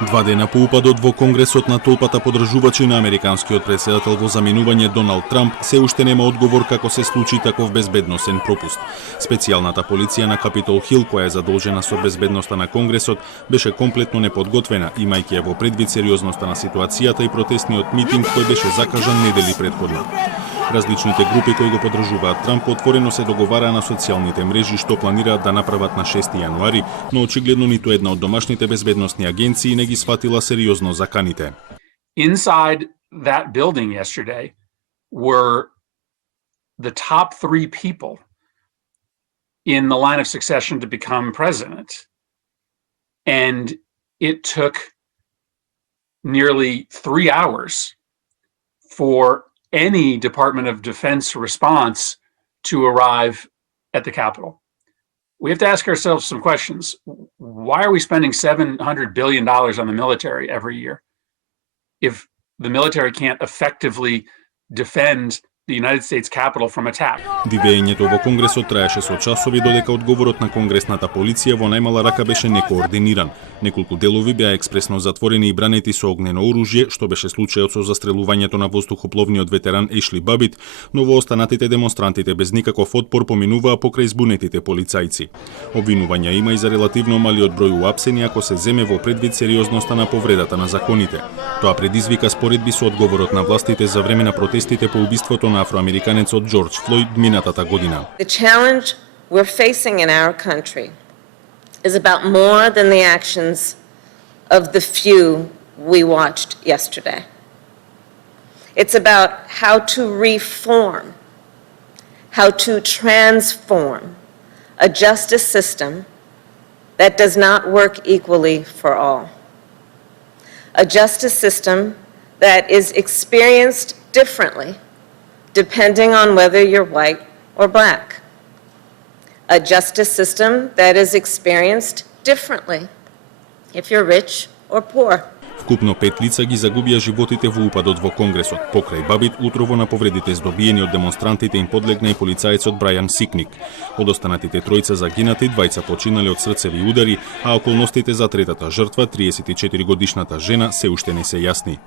2 дена по упадот во Конгресот на толпата подржувачи на американскиот претседател во заминување Доналд Трамп се уште нема одговор како се случи таков безбедносен пропуст. Специјалната полиција на Капитол Хил, која е задолжена со безбедноста на Конгресот, беше комплетно неподготвена, имајќи ја во предвид сериозноста на ситуацијата и протестниот митинг кој беше закажан недели претходно. Различните групи кои го поддржуваат Трамп отворено се договараа на социјалните мрежи што планираат да направат на 6 јануари, но очигледно ниту една од домашните безбедносни агенции не ги сватила сериозно заканите. Inside that building yesterday were the top 3 people in the line of succession to become president. And it took nearly 3 hours for any Department of Defense response to arrive at the Capitol. We have to ask ourselves some questions. Why are we spending $700 billion on the military every year if the military can't effectively defend the United States Capitol from attack? Вивењето во Конгресот траеше со часови, додека одговорот на конгресната полиција во најмала рака беше некоординиран. Неколку делови беа експресно затворени и бранети со огнено оружје, што беше случајот со застрелувањето на воздухопловниот ветеран Ешли Бабит, но во останатите демонстрантите без никаков отпор поминуваа покрај збунетите полицајци. Обвинувања има и за релативно малиот број уапсени ако се земе во предвид сериозноста на повредата на законите. Тоа предизвика споредби со одговорот на властите за време на протестите по убиството на афроамериканецот Џорџ Флојд минатата година. The challenge we're facing in our country is about more than the actions of the few we watched yesterday. It's about how to reform, how to transform a justice system that does not work equally for all. A justice system that is experienced differently depending on whether you're white or black. A justice system that is experienced differently if you're rich or poor. Вкупно 5 лица ги загубија животите во упадот во Конгресот. Покрај Бабит, утрово на повредите здобиени од демонстрантите им подлегна и полицајецот Брајан Сикник. Од останатите тројца загинати, 2 починале од срцеви удари, а околностите за третата жртва, 34 годишната жена, се уште не се јасни.